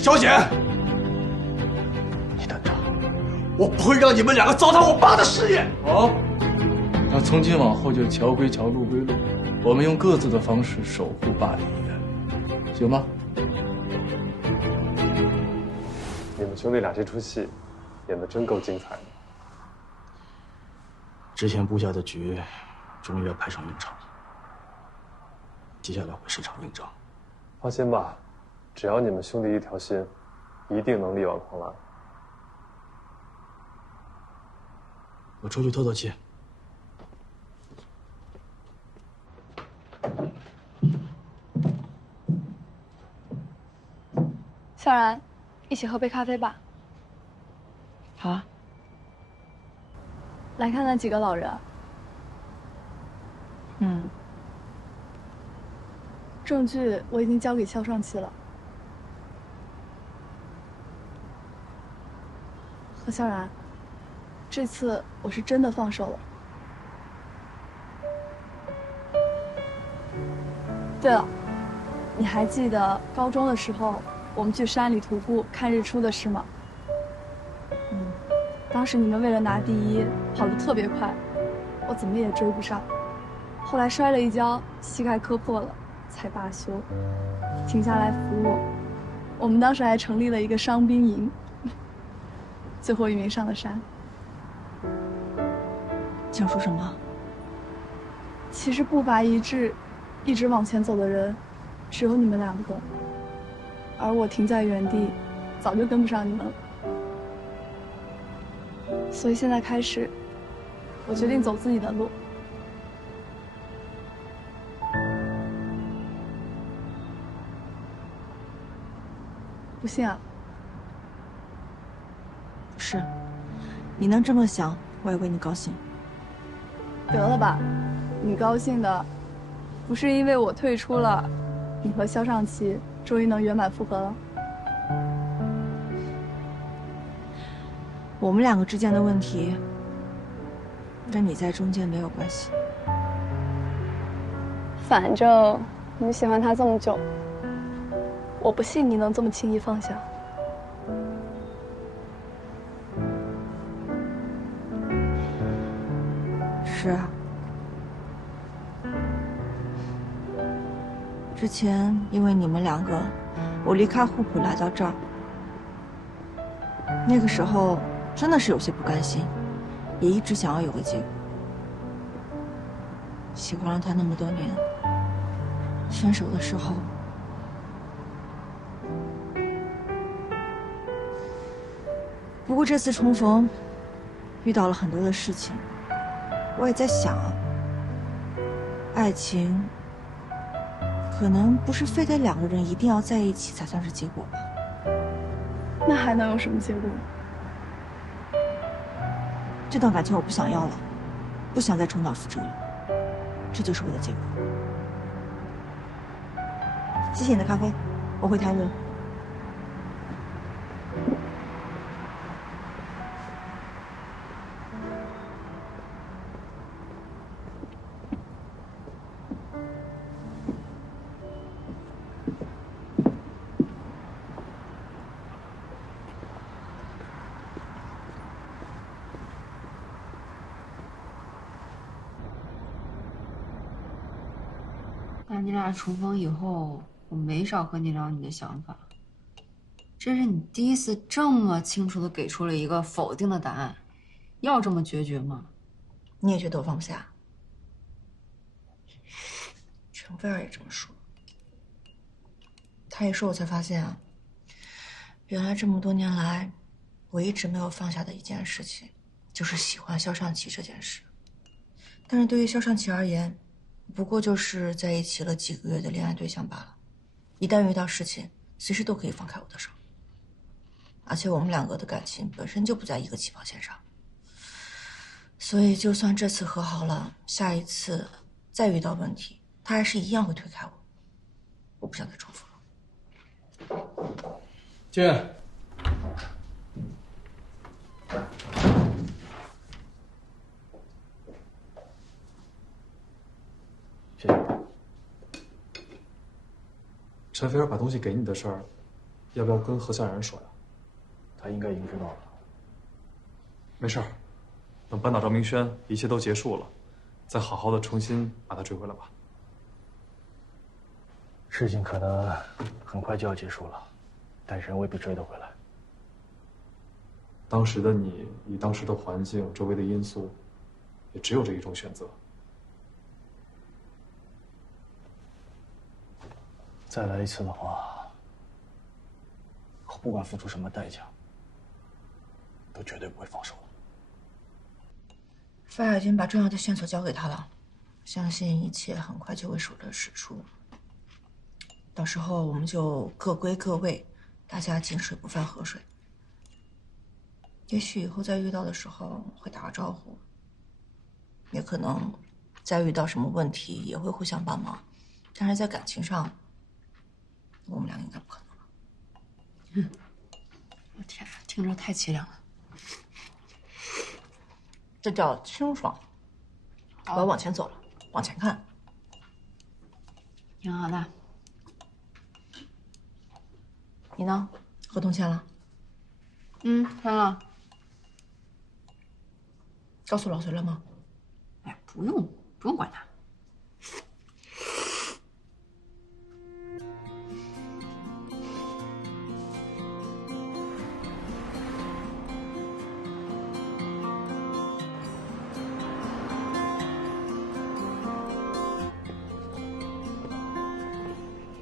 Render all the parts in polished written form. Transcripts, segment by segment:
小姐，你等着，我不会让你们两个糟蹋我爸的事业。好，那从今往后就桥归桥，路归路，我们用各自的方式守护爸的遗愿，行吗？你们兄弟俩这出戏演得真够精彩的。之前布下的局，终于要派上用场了。接下来会是场硬仗。放心吧，只要你们兄弟一条心，一定能力挽狂澜。我出去透透气。小然，一起喝杯咖啡吧。好啊。来看那几个老人。证据我已经交给肖尚奇了。何萧然，这次我是真的放手了。对了，你还记得高中的时候我们去山里徒步看日出的事吗？当时你们为了拿第一跑得特别快，我怎么也追不上，后来摔了一跤，膝盖磕破了，才罢休，停下来扶我。我们当时还成立了一个伤兵营，最后一名上了山。想说什么？其实步伐一致，一直往前走的人，只有你们两个，而我停在原地，早就跟不上你们了。所以现在开始，我决定走自己的路。不信啊？不是，你能这么想，我也为你高兴。得了吧，你高兴的，不是因为我退出了，你和肖尚奇终于能圆满复合了。我们两个之间的问题，跟你在中间没有关系。反正你喜欢他这么久，我不信你能这么轻易放下。是啊，之前因为你们两个，我离开滬浦来到这儿，那个时候真的是有些不甘心，也一直想要有个结果。喜欢了他那么多年，分手的时候，不过这次重逢，遇到了很多的事情，我也在想啊，爱情可能不是非得两个人一定要在一起才算是结果吧？那还能有什么结果？这段感情我不想要了，不想再重蹈覆辙了，这就是我的结果。谢谢你的咖啡，我会太热。那你俩重逢以后，我没少和你聊你的想法。这是你第一次这么清楚的给出了一个否定的答案，要这么决绝吗？你也觉得我放不下？陈菲儿也这么说。她一说，我才发现啊，原来这么多年来，我一直没有放下的一件事情，就是喜欢肖尚奇这件事。但是对于肖尚奇而言，不过就是在一起了几个月的恋爱对象罢了，一旦遇到事情，随时都可以放开我的手。而且我们两个的感情本身就不在一个起跑线上，所以就算这次和好了，下一次再遇到问题，他还是一样会推开我。我不想再重复了。进。陈菲儿把东西给你的事儿，要不要跟何夏然说呀？他应该已经知道了。没事儿，等扳倒赵明轩，一切都结束了，再好好的重新把他追回来吧。事情可能很快就要结束了，但人未必追得回来。当时的你，以当时的环境、周围的因素，也只有这一种选择。再来一次的话，我不管付出什么代价，都绝对不会放手的。菲尔已经把重要的线索交给他了，相信一切很快就会水落石出。到时候我们就各归各位，大家井水不犯河水。也许以后再遇到的时候会打个招呼，也可能再遇到什么问题也会互相帮忙，但是在感情上，我们俩应该不可能了。我天，听着太凄凉了。这叫清爽。我要往前走了，往前看。挺好的。你呢？合同签了？签了。告诉老隋了吗？哎，不用管他。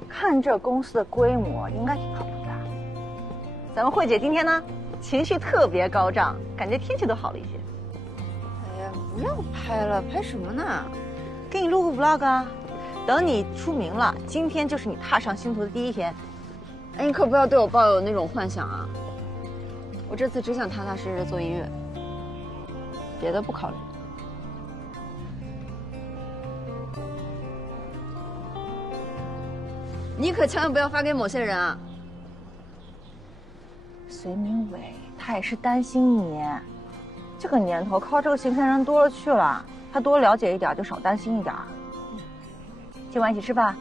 看这公司的规模，应该挺靠谱的。咱们慧姐今天呢，情绪特别高涨，感觉天气都好了一些。哎呀，不要拍了，拍什么呢？给你录个 vlog 啊，等你出名了，今天就是你踏上星途的第一天。哎，你可不要对我抱有那种幻想啊！我这次只想踏踏实实做音乐，别的不考虑。你可千万不要发给某些人啊！隋明伟他也是担心你，这个年头靠这个行骗人多了去了，他多了解一点就少担心一点。今晚一起吃饭，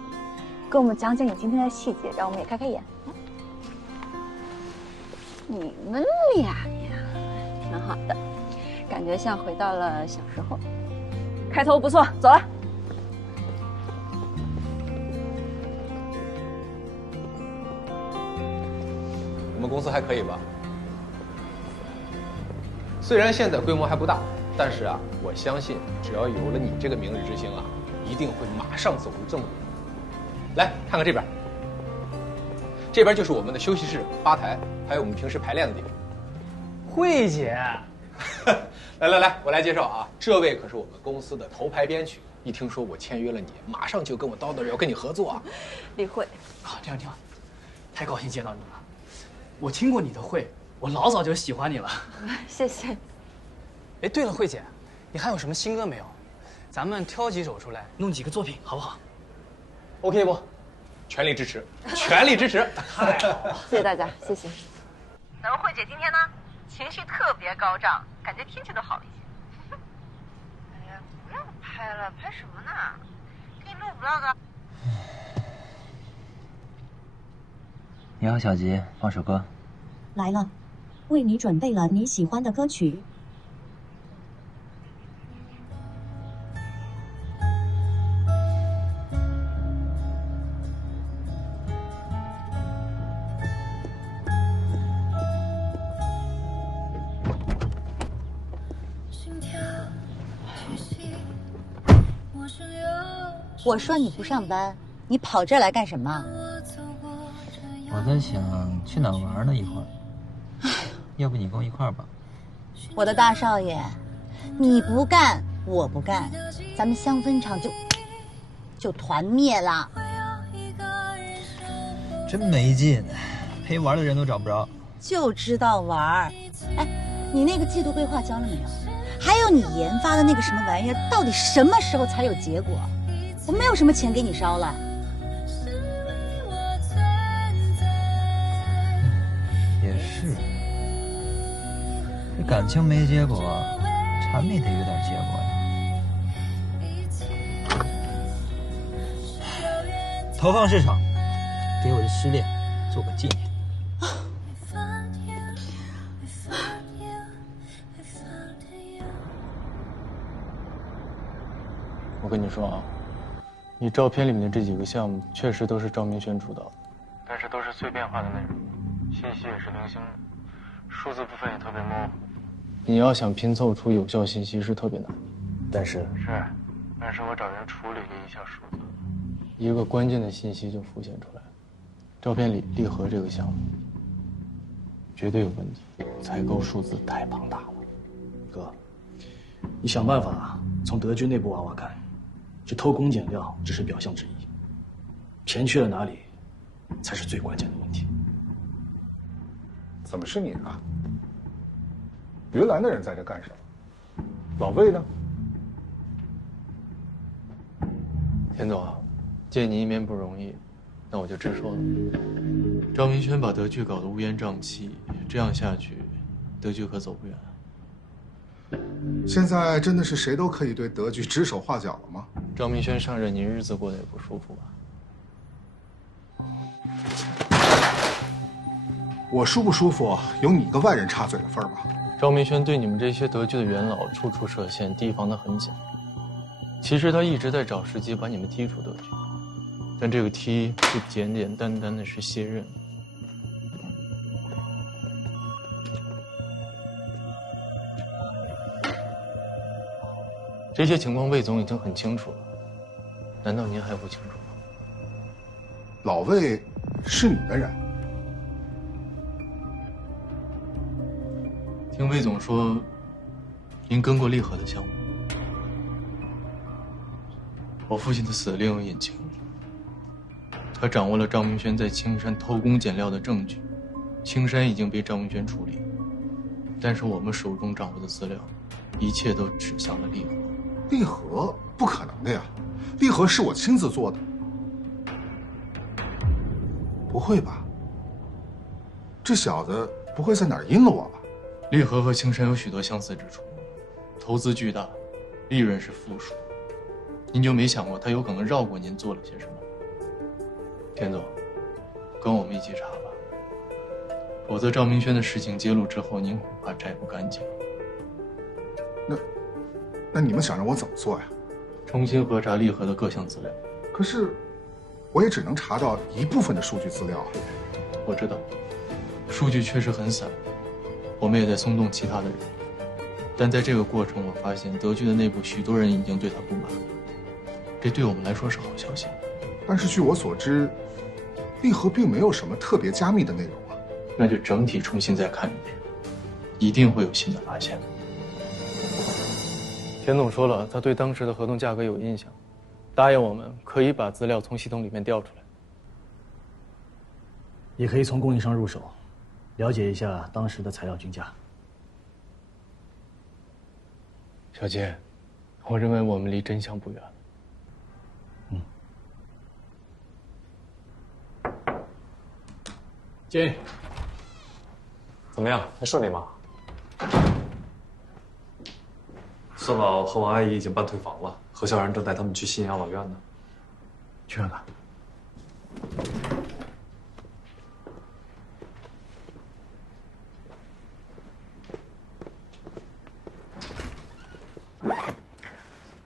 跟我们讲讲你今天的细节，让我们也开开眼。你们俩呀，挺好的，感觉像回到了小时候。开头不错，走了。我们公司还可以吧？虽然现在规模还不大，但是啊，我相信只要有了你这个明日之星啊，一定会马上走入正轨。来看看这边，这边就是我们的休息室、吧台，还有我们平时排练的地方。慧姐，来，我来介绍啊，这位可是我们公司的头牌编曲。一听说我签约了你，马上就跟我叨叨着要跟你合作啊。李慧，好，这样挺好，太高兴见到你了。我听过你的会，我老早就喜欢你了。谢谢。哎，对了，慧姐，你还有什么新歌没有？咱们挑几首出来，弄几个作品，好不好 ？OK 不？全力支持，全力支持。太好了，谢谢大家，谢谢。咱们慧姐今天呢，情绪特别高涨，感觉天气都好了一些。哎呀，不要拍了，拍什么呢？给你录 vlog。你好，小吉，放首歌。来了，为你准备了你喜欢的歌曲。我说你不上班，你跑这儿来干什么？我在想去哪玩呢？一会儿，要不你跟我一块儿吧？我的大少爷，你不干，我不干，咱们香氛厂就团灭了。真没劲，陪玩的人都找不着。就知道玩。哎，你那个季度规划交了没有？还有你研发的那个什么玩意儿，到底什么时候才有结果？我没有什么钱给你烧了。也是，这感情没结果，产品得有点结果呀。投放市场，给我的失恋做个纪念。跟你说啊，你照片里面的这几个项目确实都是赵明轩主导的，但是都是碎片化的内容，信息也是零星的，数字部分也特别模糊。你要想拼凑出有效信息是特别难的。但是我找人处理了一下数字，一个关键的信息就浮现出来了。照片里利和这个项目绝对有问题，采购数字太庞大了。哥，你想办法从德军内部挖挖看，这偷工减料只是表象之一，钱去了哪里才是最关键的问题。怎么是你啊？云兰的人在这干什么？老魏呢？田总啊，借你一面不容易，那我就直说了。赵明轩把德剧搞得乌烟瘴气，这样下去，德剧可走不远。现在真的是谁都可以对德剧指手画脚了吗？赵明轩上任，你日子过得也不舒服吧？我舒不舒服，有你个外人插嘴的份儿吗？赵明轩对你们这些德剧的元老处处设限，提防得很紧。其实他一直在找时机把你们踢出德剧，但这个踢不简简单单的是卸任。这些情况魏总已经很清楚了，难道您还不清楚吗？老魏是你的人。听魏总说，您跟过利和的项目。我父亲的死另有隐情，他掌握了赵明轩在青山偷工减料的证据，青山已经被赵明轩处理，但是我们手中掌握的资料，一切都指向了利和。利和不可能的呀，利和是我亲自做的。不会吧？这小子不会在哪儿阴了我吧？利和和青山有许多相似之处，投资巨大，利润是负数。您就没想过他有可能绕过您做了些什么？田总，跟我们一起查吧，否则赵明轩的事情揭露之后，您恐怕摘不干净。那你们想让我怎么做呀？重新核查利和的各项资料。可是，我也只能查到一部分的数据资料。我知道，数据确实很散，我们也在松动其他的人。但在这个过程，我发现德剧的内部许多人已经对他不满，这对我们来说是好消息。但是据我所知，利和并没有什么特别加密的内容啊。那就整体重新再看一遍，一定会有新的发现。田总说了，他对当时的合同价格有印象，答应我们可以把资料从系统里面调出来。也可以从供应商入手，了解一下当时的材料均价。小杰，我认为我们离真相不远了。进。怎么样？还顺利吗？孙老和王阿姨已经搬退房了，何小然正带他们去新养老院呢。去看看。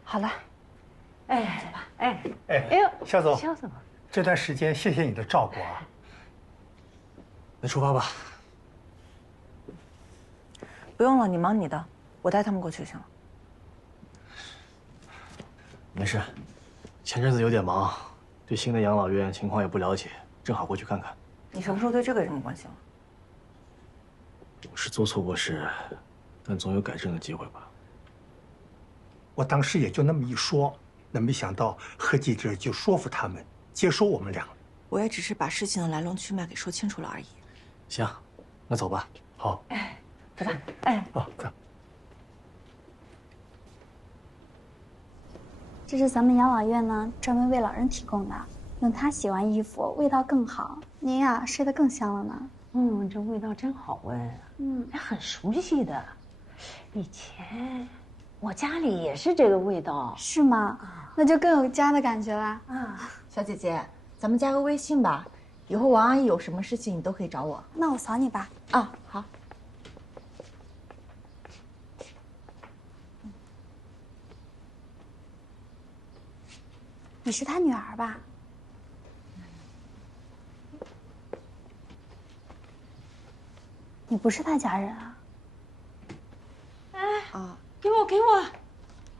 好了，哎，走吧。哎，哎呦，肖总，肖总，这段时间谢谢你的照顾啊。那出发吧。不用了，你忙你的，我带他们过去就行了。没事，前阵子有点忙，对新的养老院情况也不了解，正好过去看看。你什么时候对这个有什么关系了？我是做错过事，但总有改正的机会吧。我当时也就那么一说，那没想到何记者就说服他们接收我们俩。我也只是把事情的来龙去脉给说清楚了而已。行，那走吧。好，哎，走吧。哎，哦，走。这是咱们养老院呢专门为老人提供的，用它洗完衣服味道更好，您呀睡得更香了呢。这味道真好闻，还很熟悉的，以前我家里也是这个味道。是吗？那就更有家的感觉啦。小姐姐，咱们加个微信吧，以后王阿姨有什么事情你都可以找我。那我扫你吧。啊，好。你是他女儿吧？你不是他家人啊？哎，给我！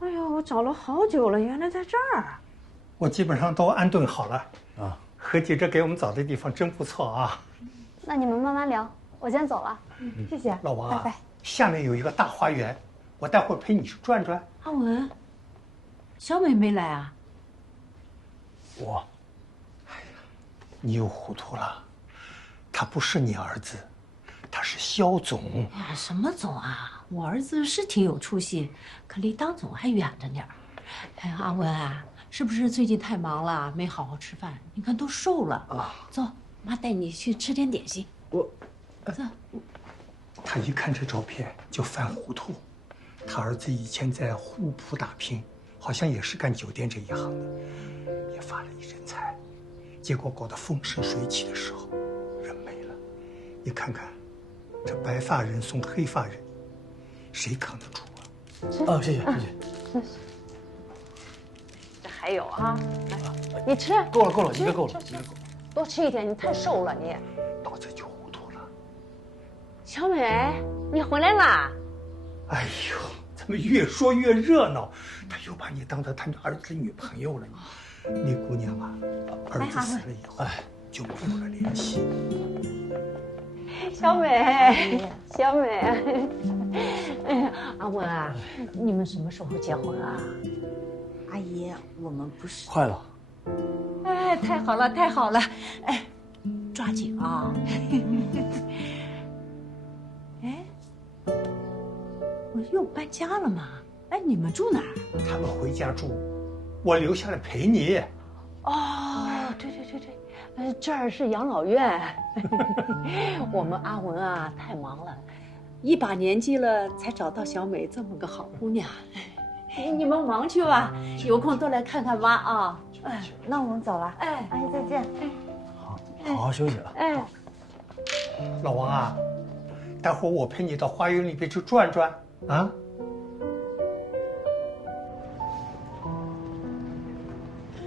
哎呦，我找了好久了，原来在这儿。我基本上都安顿好了啊。何记者给我们找的地方真不错啊。那你们慢慢聊，我先走了。谢谢，老王啊，拜拜。下面有一个大花园，我待会儿陪你去转转。阿文，小美没来啊？你又糊涂了，他不是你儿子，他是肖总。哎呀，什么总啊？我儿子是挺有出息，可离当总还远着点儿。哎呀，阿文啊，是不是最近太忙了，没好好吃饭？你看都瘦了啊！走，妈带你去吃点点心。走。他一看这照片就犯糊涂，他儿子以前在滬浦打拼，好像也是干酒店这一行的，也发了一身财，结果搞得风生水起的时候，人没了。你看看，这白发人送黑发人，谁扛得住啊？谢谢。这还有啊，来，你吃。够了，一个够了。多吃一点，你太瘦了你。到这就糊涂了。小美，你回来啦！哎呦，怎么越说越热闹？他又把你当成他儿子女朋友了。那姑娘啊，儿子死了以后就没有了联系。小美，哎呀，阿文啊，你们什么时候结婚啊？阿姨，我们不是快了。哎，太好了！哎，抓紧啊！哎，我又搬家了吗？哎，你们住哪儿？他们回家住，我留下来陪你。哦，对，这儿是养老院。我们阿文啊，太忙了，一把年纪了才找到小美这么个好姑娘。你们忙去吧，有空多来看看妈啊。哎，那我们走了。哎，阿姨再见。好好休息了。哎，老王啊，待会儿我陪你到花园里边去转转啊。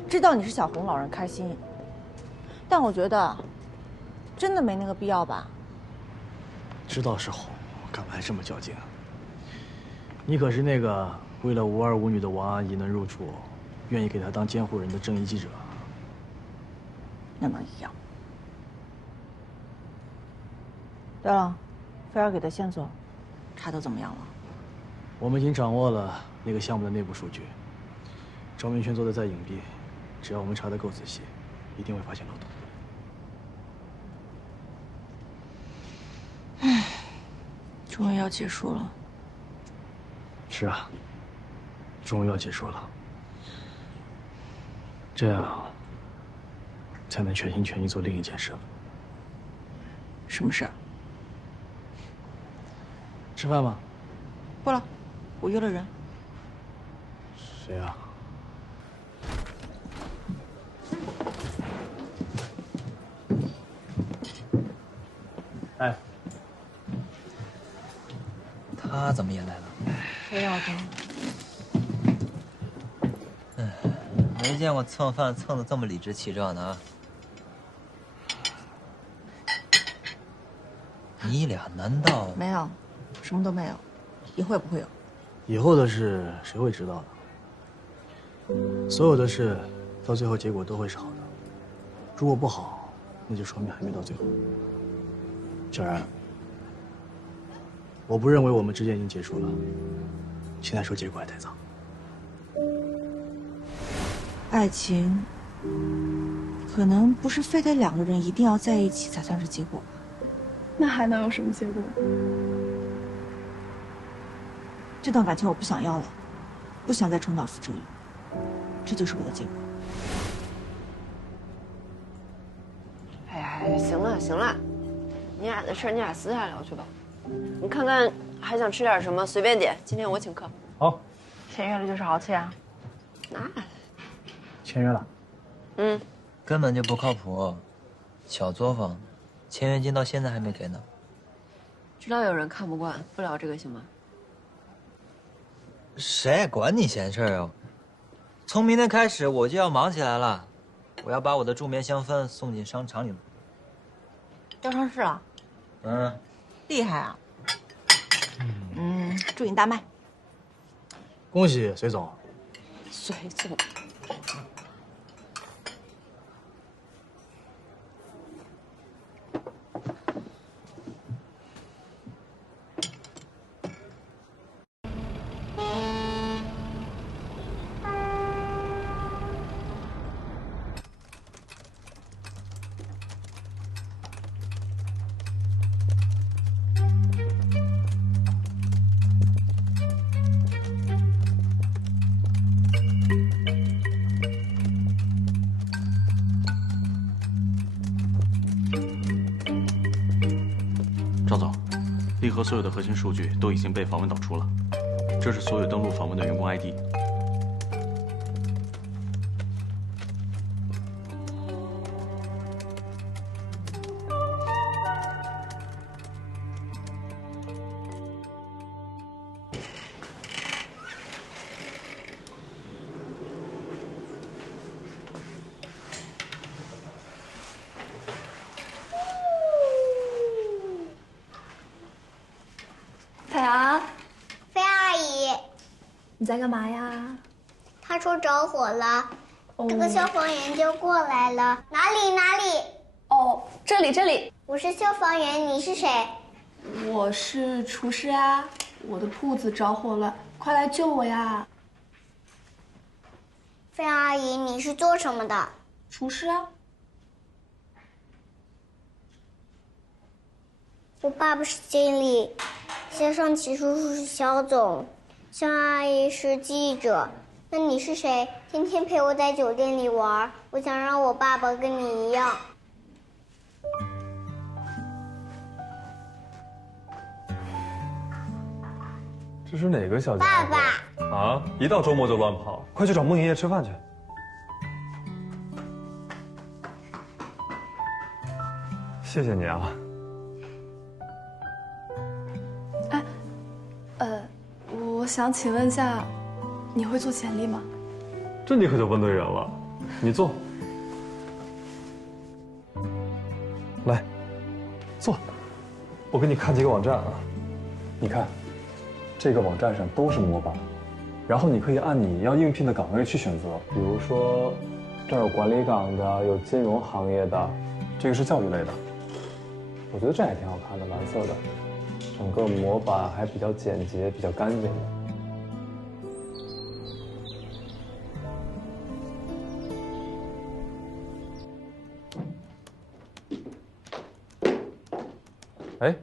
知道你是想哄老人开心，但我觉得真的没那个必要吧。知道是哄，干嘛还这么较劲啊？你可是那个为了无儿无女的王阿姨能入住，愿意给她当监护人的正义记者。那么一样。对了，菲儿给的线索查得怎么样了？我们已经掌握了那个项目的内部数据。赵明轩做的再隐蔽，只要我们查得够仔细，一定会发现漏洞。终于要结束了。是啊，终于要结束了，这样才能全心全意做另一件事了。什么事？吃饭吗？不了，我约了人。谁啊？哎，他怎么也来了？非要跟。没见过蹭饭蹭的这么理直气壮的啊！你俩难道没有？什么都没有，以后也不会有。以后的事谁会知道呢？所有的事到最后结果都会是好的，如果不好，那就说明还没到最后。小然，我不认为我们之间已经结束了，现在说结果还太早。爱情可能不是非得两个人一定要在一起才算是结果吧？那还能有什么结果？这段感情我不想要了，不想再重蹈覆辙了，这就是我的结果。哎呀，行了，你俩的事你俩私下聊去吧。你看看还想吃点什么，随便点，今天我请客。好，签约了就是豪气啊。那签约了。根本就不靠谱，小作坊，签约金到现在还没给呢。知道有人看不惯，不聊这个行吗？谁管你闲事儿啊？从明天开始我就要忙起来了，我要把我的助眠香氛送进商场里了。要上市了？嗯，厉害啊！祝你大卖。恭喜隋总。隋总。赵总，立核所有的核心数据都已经被访问导出了，这是所有登录访问的员工 ID。彩阳，飞阿姨，你在干嘛呀？他说着火了，这个消防员就过来了。哪里？哦，这里。我是消防员，你是谁？我是厨师啊，我的铺子着火了，快来救我呀！飞阿姨，你是做什么的？厨师啊。我爸爸是经理。肖尚奇叔叔是肖总，肖阿姨是记者，那你是谁？天天陪我在酒店里玩，我想让我爸爸跟你一样。这是哪个小家爸伙？爸啊！一到周末就乱跑，快去找孟爷爷吃饭去。谢谢你啊。我想请问一下，你会做简历吗？这你可就问对人了，你坐。来，坐。我给你看几个网站啊，你看，这个网站上都是模板，然后你可以按你要应聘的岗位去选择，比如说，这儿有管理岗的，有金融行业的，这个是教育类的。我觉得这还挺好看的，蓝色的，整个模板还比较简洁，比较干净的。哎，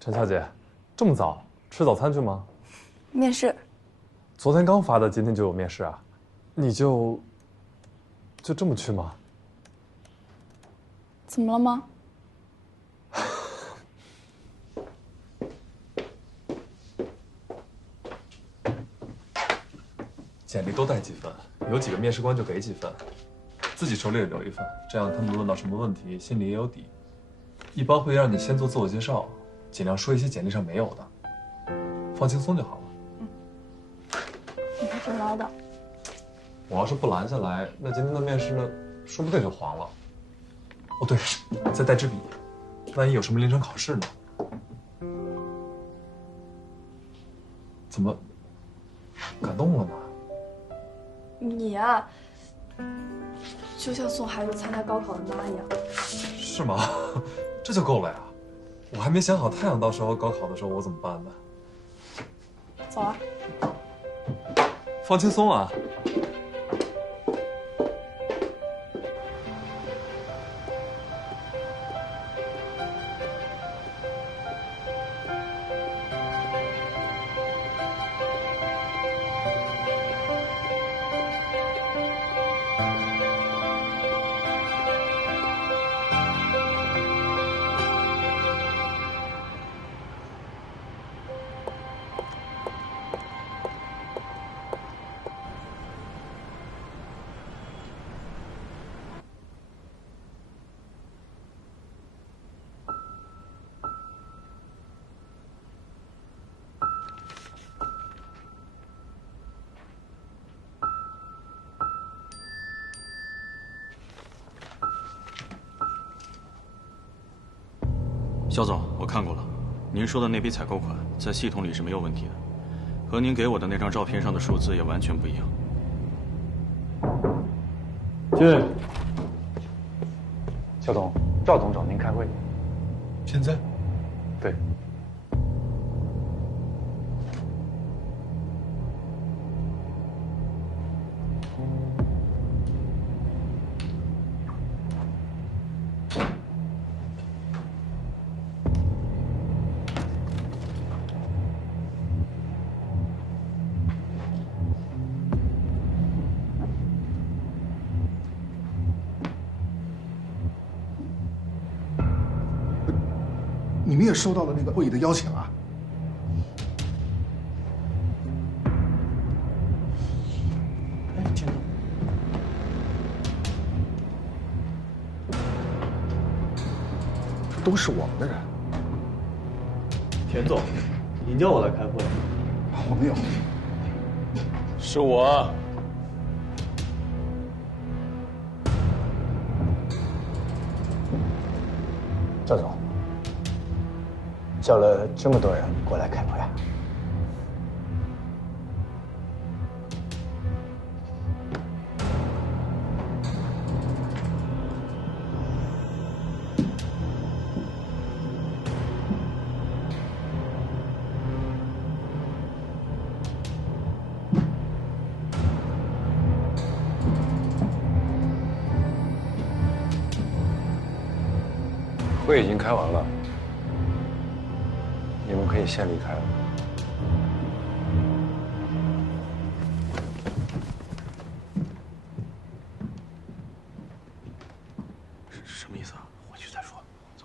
陈小姐，这么早吃早餐去吗？面试。昨天刚发的，今天就有面试啊？你就这么去吗？怎么了吗？简历多带几份，有几个面试官就给几份，自己手里也留一份，这样他们问到什么问题，心里也有底。一般会让你先做自我介绍，尽量说一些简历上没有的，放轻松就好了。你还挺唠叨。我要是不拦下来，那今天的面试呢，说不定就黄了。哦，对，再带支笔，万一有什么临场考试呢？怎么感动了呢？你呀，就像送孩子参加高考的妈一样。是吗？这就够了呀！我还没想好太阳到时候高考的时候我怎么办呢？走啊！放轻松啊！肖总，我看过了，您说的那笔采购款在系统里是没有问题的，和您给我的那张照片上的数字也完全不一样。进。肖总，赵总找您开会。现在？对。你们也收到了那个会议的邀请啊？哎，田总，这都是我们的人。田总，您叫我来开会？我没有。是我。赵总。叫了这么多人过来开会啊？会已经开完了。你们可以先离开了。什么意思啊？回去再说。走。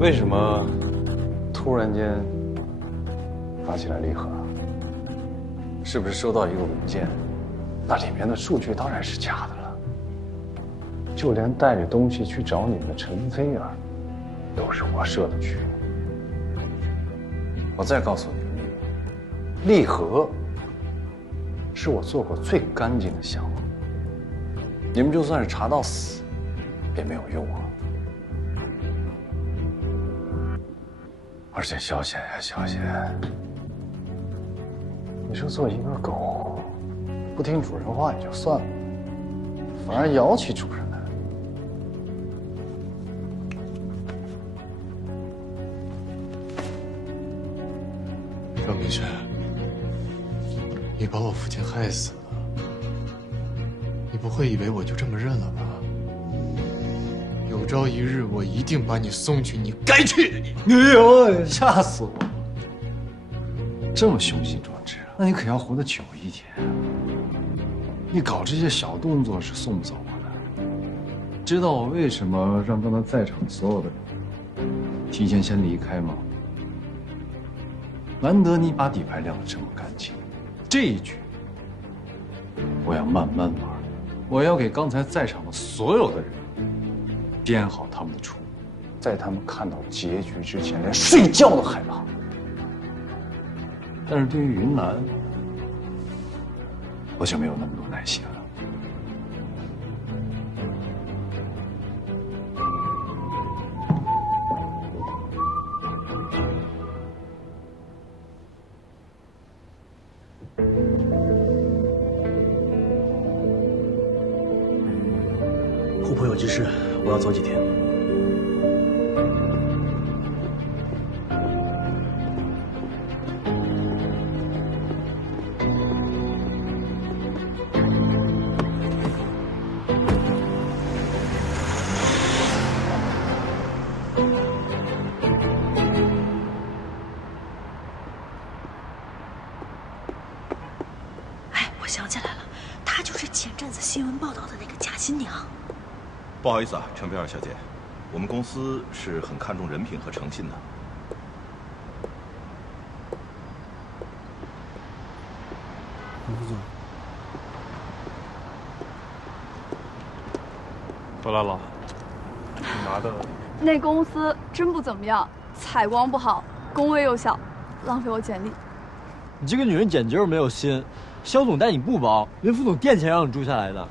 为什么突然间发起来离合？是不是收到一个文件？那里面的数据当然是假的了，就连带着东西去找你们的陈飞儿，都是我设的局。我再告诉你个秘密，利和是我做过最干净的项目，你们就算是查到死，也没有用啊。而且小贤呀，小贤，你说做一个狗。不听主人话也就算了，反而摇起主人来。赵明轩，你把我父亲害死了，你不会以为我就这么认了吧？有朝一日，我一定把你送去你该去的地方。哎呦，吓死我了！这么雄心壮志，那你可要活得久一点。你搞这些小动作是送不走我的。知道我为什么让刚才在场所有的人提前先离开吗？难得你把底牌亮得这么干净，这一局我要慢慢玩，我要给刚才在场的所有的人编好他们的出路，在他们看到结局之前，连睡觉都害怕。但是对于云南，我就没有那么多耐心了。户部有急事，我要走几天。我想起来了，她就是前阵子新闻报道的那个假新娘。不好意思啊，陈菲尔小姐，我们公司是很看重人品和诚信的。胡副总，回来了，你拿的。那公司真不怎么样，采光不好，工位又小，浪费我简历。你这个女人简直就是没有心。肖总待你不薄，连副总垫钱让你住下来的，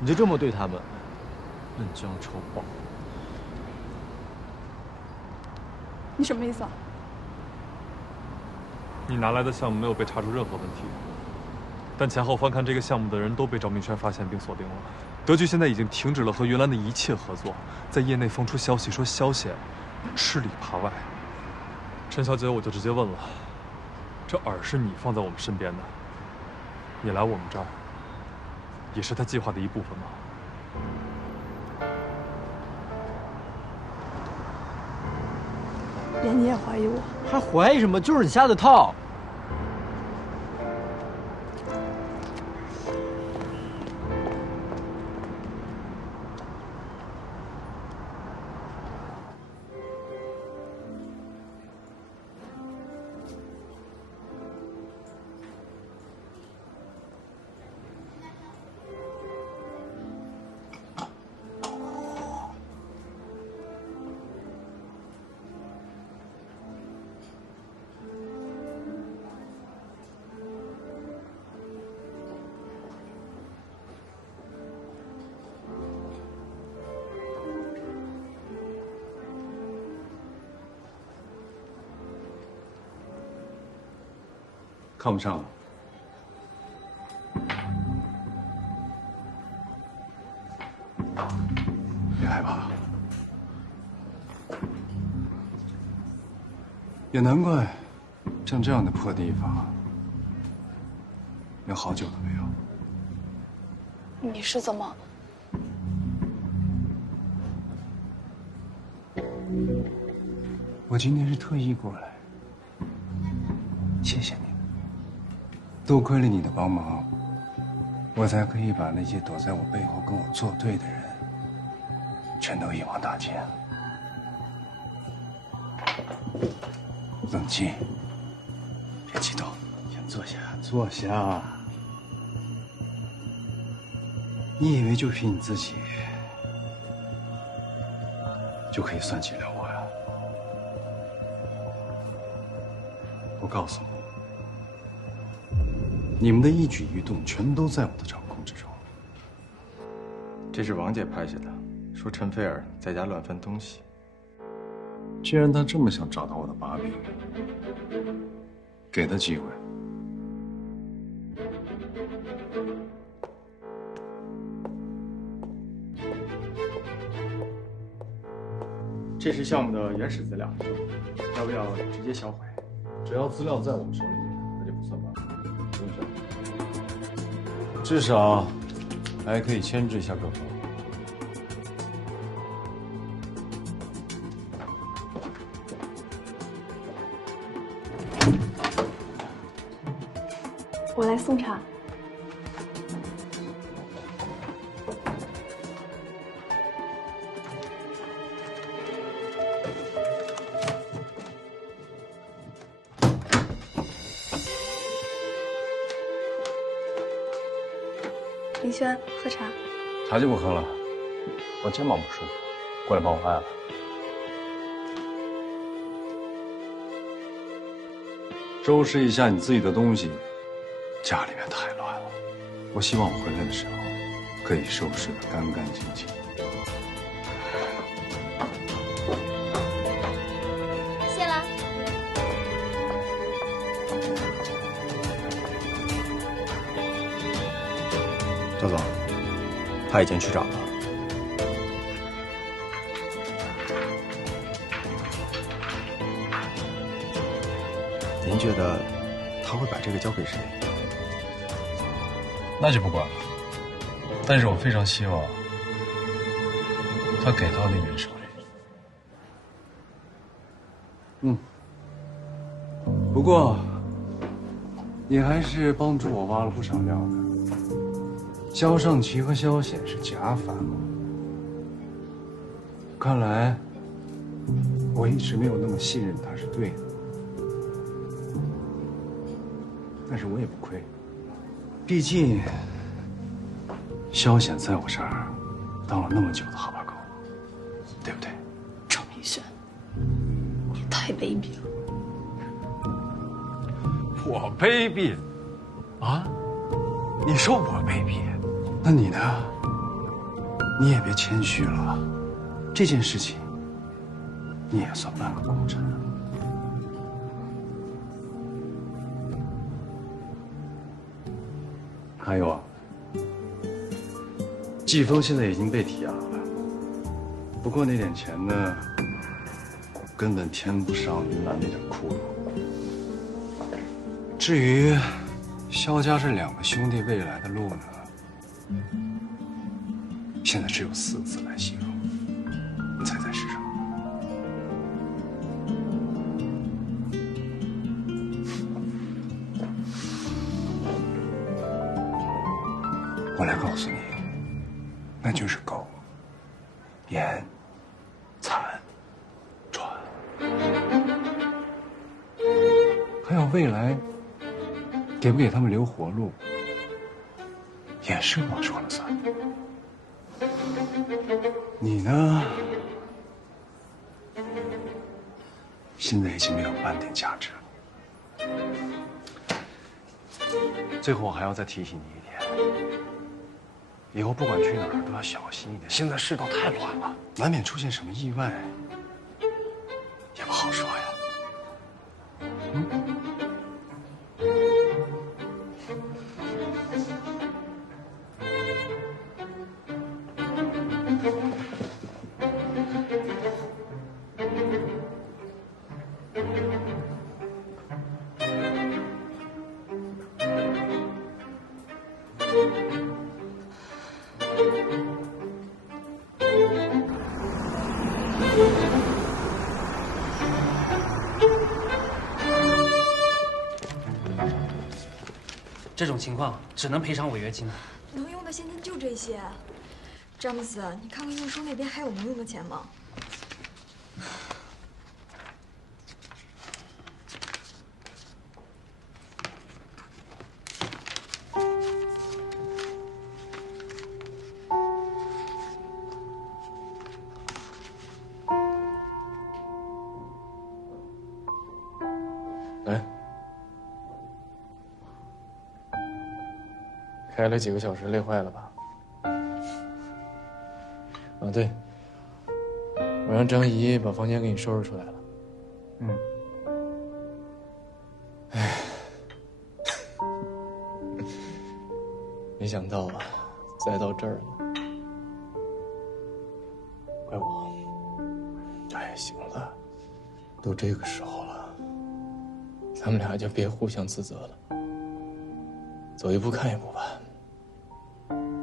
你就这么对他们，嫩江丑宝。你什么意思啊？你拿来的项目没有被查出任何问题，但前后翻看这个项目的人都被赵明轩发现并锁定了。德局现在已经停止了和云岚的一切合作，在业内放出消息说萧显吃里扒外。陈小姐，我就直接问了，这饵是你放在我们身边的，你来我们这儿也是他计划的一部分吗？连你也怀疑我？还怀疑什么？就是你下的套。看不上了。别害怕，也难怪，像这样的破地方，要好久都没有。你是怎么？我今天是特意过来，谢谢你。多亏了你的帮忙，我才可以把那些躲在我背后跟我作对的人，全都一网打尽。冷静，别激动，先坐下，坐下。你以为就凭你自己就可以算计了我呀？我告诉你。你们的一举一动全都在我的掌控之中。这是王姐拍下的，说陈菲儿在家乱翻东西。既然她这么想找到我的把柄，给她机会。这是项目的原始资料，要不要直接销毁？只要资料在我们手里，那就不算罢了。至少还可以牵制一下各方。我来送茶。林轩，喝茶。茶就不喝了，我肩膀不舒服，过来帮我按按。收拾一下你自己的东西，家里面太乱了。我希望我回来的时候，可以收拾得干干净净。谢了。赵总，他已经去找了。您觉得他会把这个交给谁？那就不管了。但是我非常希望他给到那个人手里。不过你还是帮助我挖了不少料的。萧尚奇和萧显是假反吗？看来我一直没有那么信任他是对的。但是我也不亏，毕竟萧显在我这儿当了那么久的好把狗，对不对？赵明轩，你太卑鄙了！我卑鄙？啊？你说我卑鄙，那你呢？你也别谦虚了，这件事情你也算半个功臣。还有啊，季风现在已经被提押了，不过那点钱呢，根本填不上云南那点窟窿。至于萧家这2个兄弟未来的路呢，现在只有4个字来形容，你猜猜是什么？我来告诉你，那就是狗、言、残、喘，还有未来给不给他们留活路，也是我说了算。你呢？现在已经没有半点价值了。最后，我还要再提醒你一点，以后不管去哪儿都要小心一点。现在世道太乱了，难免出现什么意外，也不好说呀。这种情况只能赔偿违约金了。能用的现金就这些。詹姆斯，你看看运输那边还有能用的钱吗？来，开了几个小时，累坏了吧？啊，对，我让张姨把房间给你收拾出来了。嗯。唉，没想到啊，栽到这儿了。怪我。哎，行了，都这个时候了，咱们俩就别互相自责了，走一步看一步吧。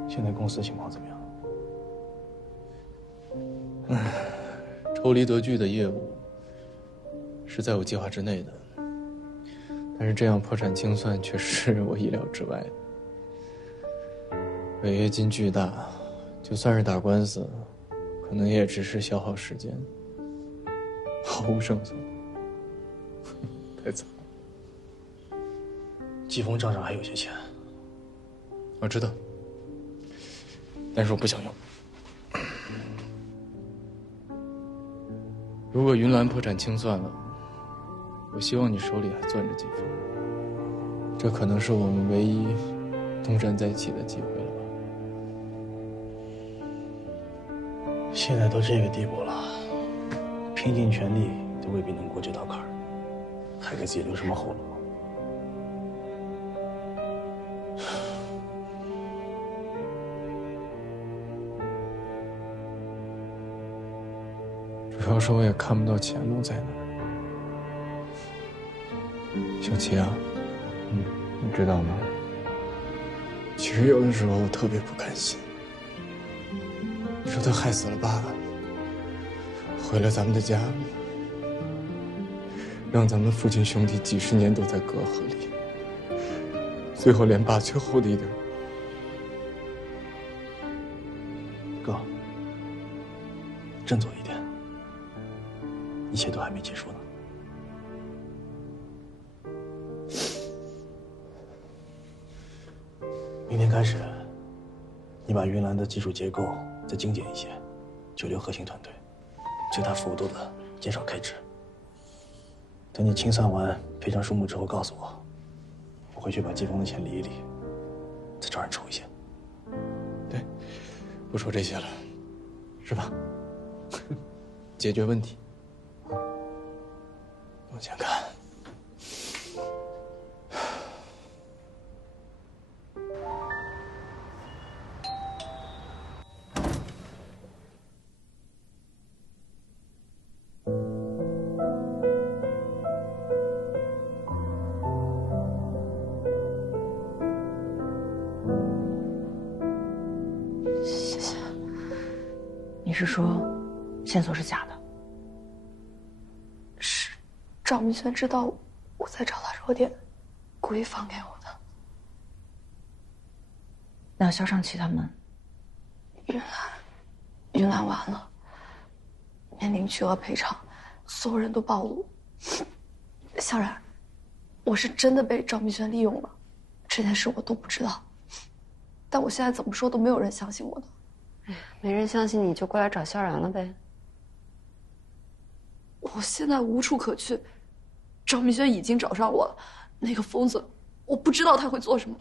现在公司情况怎么样？抽离德聚的业务是在我计划之内的，但是这样破产清算却是我意料之外的。违约金巨大，就算是打官司，可能也只是消耗时间，毫无胜算。太惨了。季风账上还有些钱，我知道，但是我不想用。如果云岚破产清算了，我希望你手里还攥着季风，这可能是我们唯一东山再起的机会了吧。现在都这个地步了，拼尽全力都未必能过这道坎儿，还给自己留什么后路？主要是我也看不到前路在哪儿。小齐啊，你知道吗？其实有的时候我特别不甘心。你说他害死了爸，毁了咱们的家，让咱们父亲兄弟几十年都在隔阂里，最后连爸最后的一点。哥，振作一点，一切都还没结束呢。明天开始，你把云岚的技术结构再精简一些，就留核心团队，最大幅度的减少开支。等你清算完赔偿数目之后，告诉我，我回去把季风的钱理一理，再找人出一些。对，不说这些了，是吧？解决问题，往前看。谢谢。你是说线索是假的？是赵明轩知道我在找他弱点，故意放给我的。那肖尚奇他们云南完了，面临巨额赔偿，所有人都暴露。萧然，我是真的被赵明轩利用了，这件事我都不知道，但我现在怎么说都没有人相信我的。没人相信你就过来找萧然了呗。我现在无处可去，赵明轩已经找上我了，那个疯子，我不知道他会做什么。